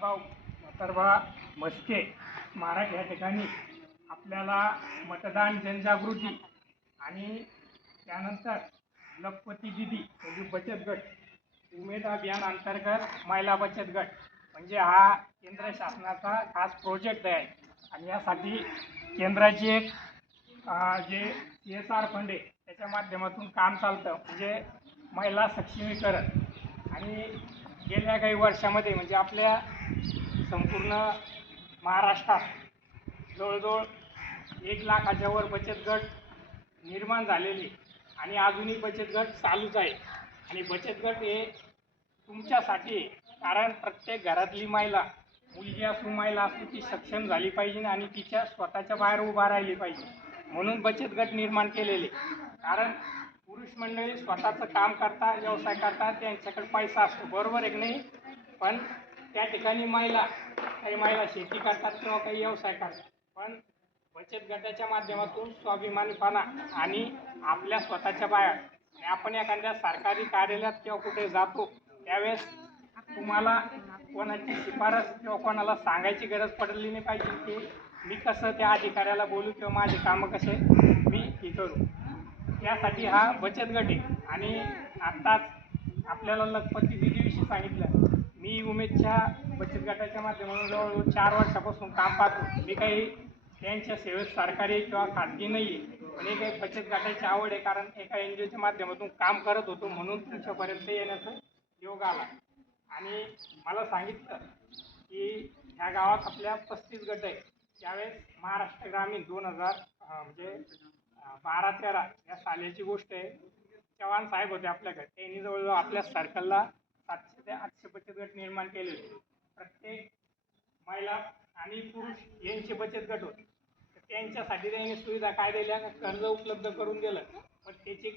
भाऊ म्हातारबा मस्के महाराज या ठिकाणी आपल्याला मतदान जनजागृती आणि त्यानंतर लखपती दिदी म्हणजे बचत गट उमेद अभियान अंतर्गत महिला बचत गट म्हणजे हा केंद्र शासनाचा खास प्रोजेक्ट आहे. आणि यासाठी केंद्राची एक जे सी एस आर फंड आहे त्याच्या माध्यमातून काम चालतं. म्हणजे महिला सक्षमीकरण आणि गेल्या काही वर्षामध्ये म्हणजे आपल्या संपूर्ण महाराष्ट्रात जवळजवळ एक लाखाच्या वर बचत गट निर्माण झालेले आणि अजूनही बचत गट चालूच आहे. आणि बचत गट हे तुमच्यासाठी कारण प्रत्येक घरातली महिला मुलगी असू महिला असू ती सक्षम झाली पाहिजे आणि तिच्या स्वतःच्या बाहेर उभा राहिली पाहिजे. म्हणून बचत गट निर्माण केलेले. कारण पुरुष मंडळी स्वतःचं काम करतात व्यवसाय करतात त्यांच्याकडे पैसा असतो. बरोबर एक नाही? पण त्या ठिकाणी महिला काही महिला शेती करतात किंवा काही व्यवसाय करतात. पण बचत गटाच्या माध्यमातून स्वाभिमानीपणा आणि आपल्या स्वतःच्या बाया आपण एखाद्या सरकारी कार्यालयात किंवा कुठे जातो त्यावेळेस तुम्हाला कोणाची शिफारस किंवा कोणाला सांगायची गरज पडली नाही पाहिजे की मी कसं त्या अधिकाऱ्याला बोलू किंवा माझे कामं कसे मी हे करू. त्यासाठी हा बचत गट आहे. आणि आत्ताच आपल्याला लखपती दिदीविषयी सांगितलं मी उमेदच्या बचत गटाच्या माध्यमातून जवळजवळ चार वर्षापासून काम पाहतो. मी काही त्यांच्या सेवेत सरकारी किंवा खाजगी नाही आहे पण एक एक बचत गटाची आवड आहे कारण एका एन जी ओच्या माध्यमातून काम करत होतो म्हणून तुमच्यापर्यंत येण्याचा योग आला. आणि मला सांगितलं की ह्या गावात आपल्या पस्तीस गट आहे त्यावेळेस महाराष्ट्र ग्रामीण दोन हजार म्हणजे बारा तेरा या सालाची गोष्ट आहे. चव्हाण साहेब होते आपल्याकडे. त्यांनी जवळजवळ आपल्या सर्कलला सातशे ते आठशे बचत गट निर्माण केलेले प्रत्येक महिला आणि पुरुष यांचे बचत गट होते. तर त्यांच्यासाठी त्यांनी सुविधा काय दिल्या कर्ज उपलब्ध करून दिलं. पण त्याची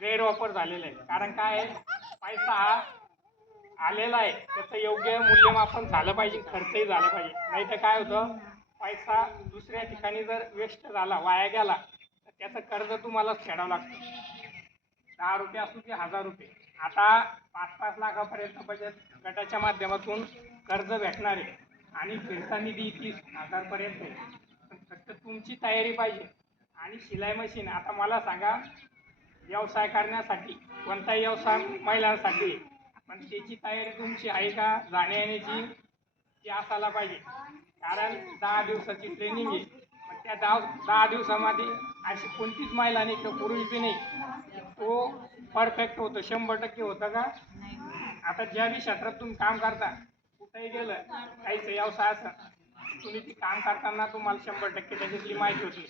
गैरवापर झालेला आहे. कारण काय आहे? पैसा हा आलेला आहे. त्याचं योग्य मूल्यमापन झालं पाहिजे खर्चही झाला पाहिजे. नाही तर काय होतं? पैसा दुसऱ्या ठिकाणी जर वेस्ट झाला वाया गेला त्याचं कर्ज तुम्हाला फेडावं लागतं. दहा रुपये असू की हजार रुपये. आता पाच पाच लाखापर्यंत बचत गटाच्या माध्यमातून कर्ज भेटणार आहे. आणि फिरता निधी तीस हजारपर्यंत आहे. पण फक्त तुमची तयारी पाहिजे. आणि शिलाई मशीन आता मला सांगा व्यवसाय करण्यासाठी कोणताही व्यवसाय महिलांसाठी पण त्याची तयारी तुमची आहे का? जाण्या येण्याची ती असायला पाहिजे. कारण दहा दिवसाची ट्रेनिंग आहे. त्या दहा दहा दिवसामध्ये अशी कोणतीच महिला नाही किंवा पुरुष बी नाही. तो परफेक्ट होतो शंभर टक्के होतं का? आता ज्या बी क्षेत्रात तुम्ही काम करता कुठेही गेलं काहीच व्यवसाय असं तुम्ही ती काम करताना तुम्हाला शंभर टक्के त्याच्यातली माहिती होती.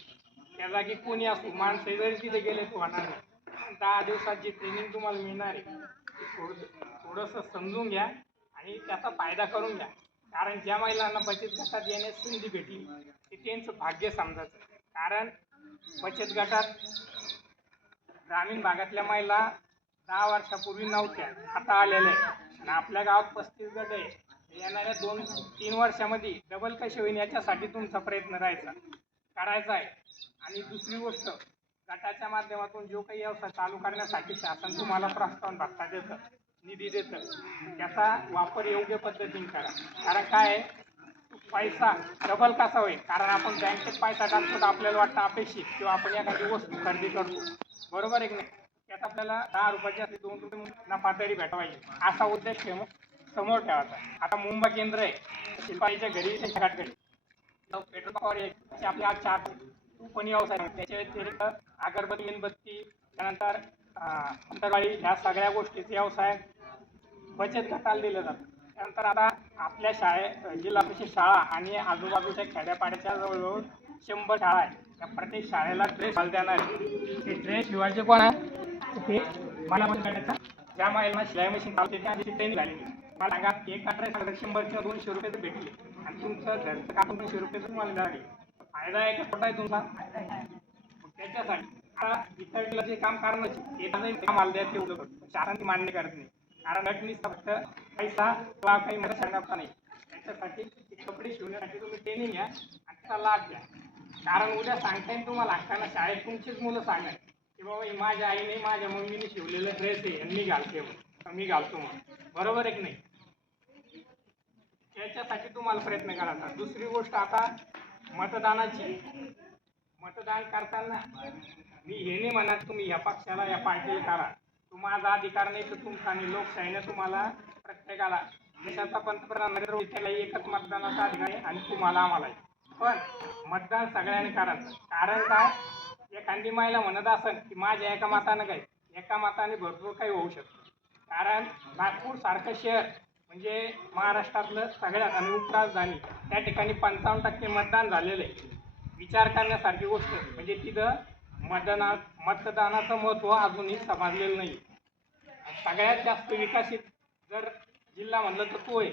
त्या जागी कोणी असो माणसं जरी तिथे गेले तो होणार नाही. दहा दिवसात जी ट्रेनिंग तुम्हाला मिळणार आहे ती थोडं थोडंसं समजून घ्या आणि त्याचा फायदा करून घ्या. कारण ज्या महिलांना बचत गटात येण्यास संधी भेटली ते त्यांचं भाग्य समजायचं. कारण बचत गटात ग्रामीण भागातल्या महिला दहा वर्षापूर्वी नव्हत्या आता आलेल्या आहेत. आणि आपल्या गावात पस्तीस गट आहे येणाऱ्या दोन तीन वर्षामध्ये डबल कसे होईल याच्यासाठी तुमचा प्रयत्न राहायचा करायचा आहे. आणि दुसरी गोष्ट गटाच्या माध्यमातून जो काही व्यवसाय चालू करण्यासाठी शासन तुम्हाला प्रस्ताव भत्ता देतं. निधी देतं त्याचा वापर योग्य पद्धतीने करा. कारण काय? आहे पैसा डबल कसा होईल? कारण आपण बँकेत पैसा टाकतो तर आपल्याला वाटतं अपेक्षित. किंवा आपण एखादी वस्तू खरेदी करतो. बरोबर आहे की नाही? त्यात आपल्याला दहा रुपयाची असली दोन रुपये नफा तरी भेटवायची असा उद्देश ठेवून समोर ठेवायचा. आता मुंबई केंद्र आहे. शिल्पाईच्या घरी त्यांच्या पेट्रोल पंपावर एक असे चार पण व्यवसाय आहेत. त्याच्या व्यतिरिक्त अगरबत्ती मेणबत्ती त्यानंतर अंतरवाळी ह्या सगळ्या गोष्टीचे व्यवसाय बचत गटाला दिलं जातं. त्यानंतर आता आपल्या शाळे जिल्हा परिषद शाळा आणि आजूबाजूच्या खेड्यापाड्याच्या जवळजवळ शंभर शाळा आहेत. त्या प्रत्येक शाळेला ड्रेस देणार ते ड्रेस शिवायचे कोण आहे? ते मला पण ज्या महिला शिलाई मशीन चालते त्या आधी ट्रेनिंग झालेली मला सांगा एक ड्रेस शंभर किंवा दोनशे रुपये तर भेटले. आणि तुमचं घरचं काम दोनशे रुपये तुम्हाला मिळाले. फायदा आहे का? तोटा आहे तुमचा? त्याच्यासाठी आता इतर जे काम करण्याचे. ते काम आलं द्या तेवढं शासन ते मान्य करत नाही. कारण अटनी फक्त पैसा किंवा काही मला सांगता नाही. त्याच्यासाठी कपडे शिवण्यासाठी तुम्ही ट्रेनिंग घ्या आणि त्याचा लाभ घ्या. कारण उद्या सांगता येईल तुम्हाला. असताना शाळेत तुमचीच मुलं सांगा की बाबा माझ्या आईने माझ्या मम्मीने शिवलेलं ड्रेस आहे. आणि मी घालते म्हणून. मी घालतो म्हणून. बरोबर आहे की नाही? त्याच्यासाठी तुम्हाला प्रयत्न करायचा. दुसरी गोष्ट आता मतदानाची. मतदान करताना मी हे नाही म्हणत तुम्ही या पक्षाला या पार्टीला करा. तो माझा अधिकार नाही तर तुमचा आणि लोकशाहीने तुम्हाला प्रत्येकाला देशाचा पंतप्रधान नरेंद्र मोदी त्याला एकच मतदानाचा अधिकार आहे आणि तुम्हाला आम्हाला आहे. पण मतदान सगळ्यांनी करायचं. कारण काय एखादी महिला म्हणत असेल की माझ्या एका मतानं काय? एका मताने भरपूर काही होऊ शकतं. कारण नागपूर सारखं शहर म्हणजे महाराष्ट्रातलं सगळ्यात आणि उपराजधानी त्या ठिकाणी पंचावन्न टक्के मतदान झालेलं आहे. विचार करण्यासारखी गोष्ट. म्हणजे तिथं मतदाना मतदानाचं महत्त्व अजूनही समजलेलं नाही. सगळ्यात जास्त विकसित जर जिल्हा म्हणलं तर तो आहे.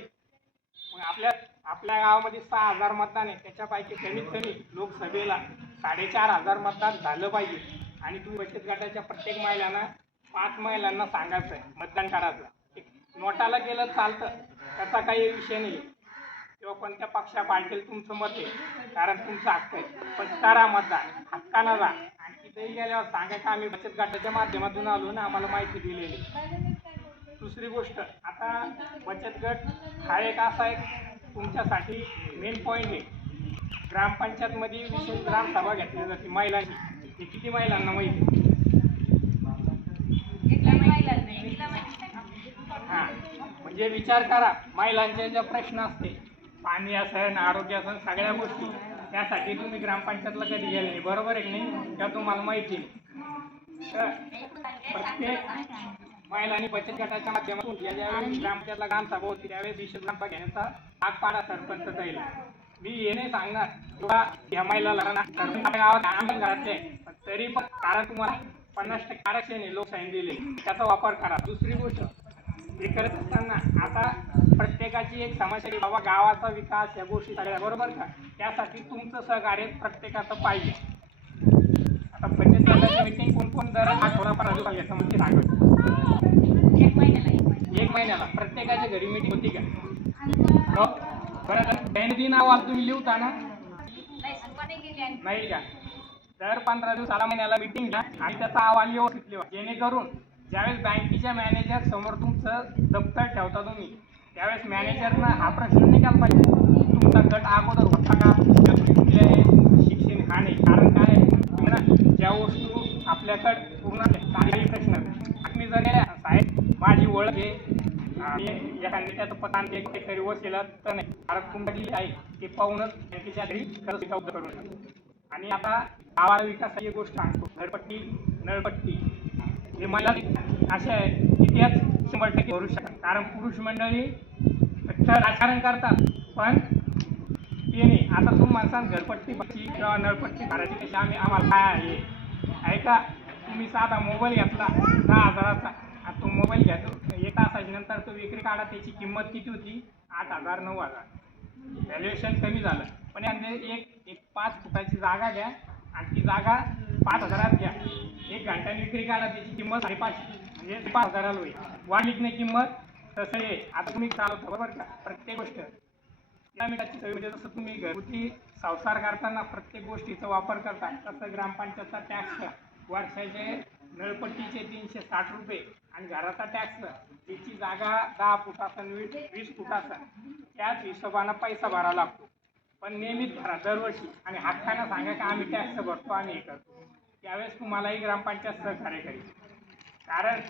मग आपल्या आपल्या गावामध्ये सहा हजार मतदान आहे. त्याच्यापैकी कमीत कमी लोकसभेला साडेचार हजार मतदान झालं पाहिजे. आणि तुम्ही बचत गटाच्या प्रत्येक महिलांना पाच महिलांना सांगायचं आहे मतदान करायचं नोटाला गेलं चालतं. त्याचा काही विषय नाही. किंवा कोणत्या पक्षा पार्टीला तुमचं मत आहे. कारण तुमचा हक्क आहे. पण करा मतदान. हक्कानं जा. तिथेही गेल्यावर सांगा का आम्ही बचत गटाच्या माध्यमातून आलो ना आम्हाला माहिती दिलेली. दुसरी गोष्ट आता बचत गट हा एक असा एक तुमच्यासाठी मेन पॉईंट आहे. ग्रामपंचायतमध्ये विशेष ग्रामसभा घेतली जाते महिलांची. ते किती महिलांना माहिती हां म्हणजे विचार करा महिलांचे जे प्रश्न असते पाणी असेल आरोग्य असेल सगळ्या गोष्टी. त्यासाठी तुम्ही ग्रामपंचायतला कधी गेले नाही. बरोबर आहे की नाही? त्या तुम्हाला माहिती नाही तर प्रत्येक आणि बचत गटाच्या माध्यमातून या ज्यावेळी ग्रामपंचायतला ग्रामसभा होती त्यावेळेस विशेष ग्रामसभा घेण्याचा भाग पाडा सरपंच जाईल मी हे नाही सांगणार. किंवा या महिला गावात आनंद घरातले आहे. तरी पण कारण तुम्हाला पन्नास टक्के आरक्षण लोकशाही दिले. त्याचा वापर करा. दुसरी गोष्ट हे करत असताना आता प्रत्येकाची एक समस्या की बाबा गावाचा विकास या गोष्टी सगळ्या बरोबर का? त्यासाठी तुमचं सहकार्य प्रत्येकाचं पाहिजे. आता बचत गटाची मीटिंग कोण कोण दर आठवडा पण अजून याचं म्हणजे सांगत एक महिन्याला प्रत्येकाच्या घरी मीटिंग होती का? हो? बरं तर दैनंदिन अहवाल तुम्ही लिहता ना नाही का? दर पंधरा दिवसाला महिन्याला मीटिंग घ्या आणि त्याचा अहवाल व्यवस्थित लिहा. जेणेकरून ज्यावेळेस बँकेच्या मॅनेजर समोर तुमचं दप्तर ठेवता तुम्ही त्यावेळेस मॅनेजरनं हा प्रश्न निघाला पाहिजे? तुमचा गट अगोदर होता का? कुठले शिक्षण हा नाही? कारण काय आहे? ना ज्या वस्तू आपल्याकडे पूर्ण काही प्रश्न तुम्ही जर साहेब माझी ओळख आहे. आणि एखाद्या त्याचं पतान ते काहीतरी वशिला तर नाही. कारण तुमच्याकडली आहे ते पाहूनच बँकेच्या घरी करू उपलब्ध करून आणि आता गावाला विकासाची गोष्ट सांगतो. घरपट्टी नळपट्टी. हे मला असे आहे. इतिहास त्याच शंभर टक्के भरू शकतात. कारण पुरुष मंडळी राजकारण करतात पण ते नाही. आता तुम्ही माणसान घरपट्टी भरायची किंवा नळपट्टी भरायची कशी आम्ही आम्हाला काय आहे? ऐका तुम्ही साधा मोबाईल घेतला दहा हजाराचा. आणि तो मोबाईल घेतो. एक तासाच्या नंतर तो विक्री काढा त्याची किंमत किती होती? आठ हजार नऊ हजार. व्हॅल्युएशन कमी झालं. पण यामध्ये एक एक पाच फुटाची जागा घ्या. आणि ती जागा पाच हजारात घ्या. एक घंटा विक्री काढा त्याची किंमत साडेपाचशे. म्हणजे पाच हजाराला होईल. वाढ विकणे किंमत तसं आहे. आता तुम्ही चालवता बरोबर का? प्रत्येक गोष्ट. पिरामिडाची सवय म्हणजे जसं तुम्ही घरगुती संसार करताना प्रत्येक गोष्टीचा वापर करता तसं ग्रामपंचायतचा टॅक्स वर्षाचे नळपट्टीचे तीनशे साठ रुपये आणि घराचा टॅक्स त्याची जागा दहा फुटासन वीस वीस त्याच हिशोबानं पैसा भरावा लागतो. पण नेहमीच भरा दरवर्षी. आणि हक्कानं सांगा की आम्ही टॅक्स भरतो आणि हे करतो. त्यावेळेस तुम्हालाही ग्रामपंचायत सहकार्य करेल. कारण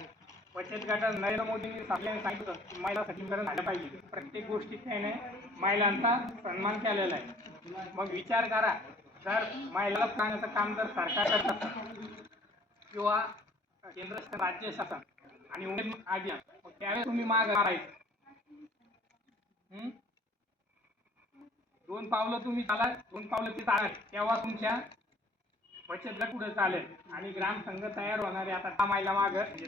बचत गटात नरेंद्र मोदींनी आपल्याला सांगितलं की महिला सक्षमीकरण झालं पाहिजे. प्रत्येक गोष्टीत त्याने महिलांचा सन्मान केलेला आहे. मग विचार करा जर महिलाला पाहण्याचं काम जर सरकार करत असेल किंवा केंद्र राज्य शासन आणि उमेद अभियान मग त्यावेळेस तुम्ही माग मारायचं. दोन पावलं तुम्ही चालाल दोन पावलं ते चालाल तेव्हा तुमच्या बचत गट पुढे चालेल. आणि ग्रामसंघ तयार तयार होणारे आता दहा महिला माग. म्हणजे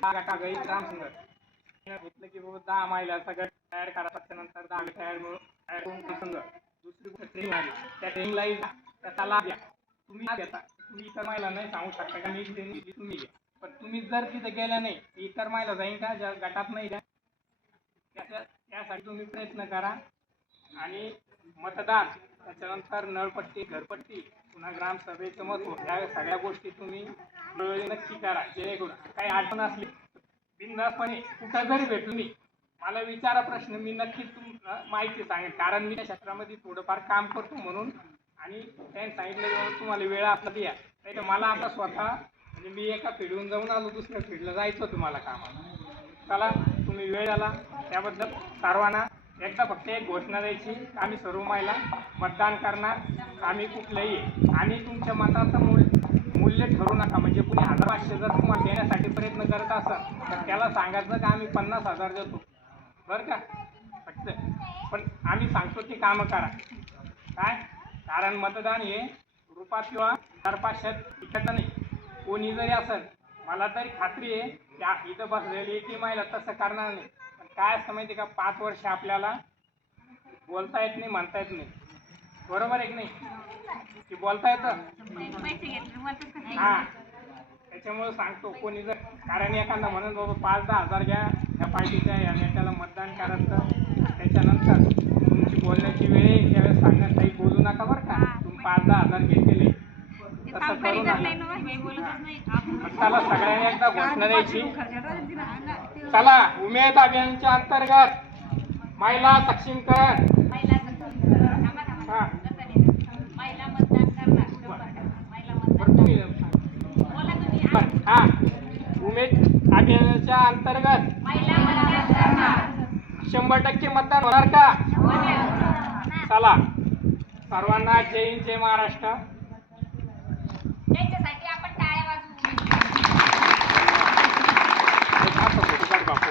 ग्रामसंघ ग्राम घेतलं की बाबा दहा मायलाचा गट तयार करा. त्याच्यानंतर दहा गट तयार मिळून तयार करून संघ. दुसरी गोष्ट ट्रेनिंग आली त्या ट्रेनिंगलाही त्याचा लाभ घ्या तुम्ही घेता. तुम्ही इतर महिला नाही सांगू शकता. का मी ट्रेनिंग घेतली तुम्ही घ्या. पण तुम्ही जर तिथे गेल्या नाही इतर महिला जाईन का? ज्या गटात नाही द्या त्याच्या त्यासाठी तुम्ही प्रयत्न करा. आणि मतदान त्याच्यानंतर नळपट्टी घरपट्टी पुन्हा ग्रामसभेचं महत्त्व या सगळ्या गोष्टी तुम्ही वेळोवेळी नक्की करा जेणेकरून काही आठवण असली बिंदासपणे कुठं जरी भेटली मला विचारा प्रश्न मी नक्कीच तुम माहिती सांगेन कारण मी त्या क्षेत्रामध्ये थोडंफार काम करतो म्हणून आणि त्यांनी सांगितलं तुम्हाला वेळ आपला द्या. नाही तर मला आता स्वतः म्हणजे मी एका फील्डहून जाऊन आलो दुसऱ्या फील्डला जायचं तुम्हाला कामाला. चला तुम्ही वेळ आला त्याबद्दल सर्वांना एकदा फक्त एक घोषणा द्यायची आम्ही सर्व महिला मतदान करणार आम्ही कुठलंही आहे. आणि तुमच्या मताचं मूल्य मूल्य ठरू नका. म्हणजे कुणी हजार पाचशे जर तुम्हाला देण्यासाठी प्रयत्न करत असाल तर त्याला सांगायचं का आम्ही पन्नास हजार देतो? बरं का? फक्त. पण आम्ही सांगतो की कामं करा. काय? कारण मतदान हे रुपात किंवा चार पाचशेत टिकायचं नाही. कोणी जरी असेल मला तरी खात्री आहे त्या इथं बसलेली की महिला तसं करणार नाही. काय असतं माहिती आहे का? पाच वर्ष आपल्याला बोलता येत नाही म्हणता येत नाही. बरोबर आहे की नाही? की बोलता येतं? हा. त्याच्यामुळे सांगतो कोणी जर कारण एखादा म्हणून बाबा पाच दहा हजार घ्या या पार्टीच्या या नेत्याला मतदान करायचं त्याच्यानंतर तुमची बोलण्याची वेळ त्यावेळेस सांगण्यात काही बोलू नका बरं का. तुम्ही पाच दहा हजार घेतलेले. ते तसं काम करू करीतच नका. नाही ना बाई, बोलतच नाही. आपण चला सगळ्यांनी एकदा घोषणा द्यायची? हा चला उमेद अभियानच्या अंतर्गत महिला सक्षमीकरण. हा. उमेद अभियानाच्या अंतर्गत शंभर टक्के मतदान होणार का? चला. सर्वांना जय जय महाराष्ट्र. त्यांच्यासाठी आपण टाळ्या वाजवू. Vamos.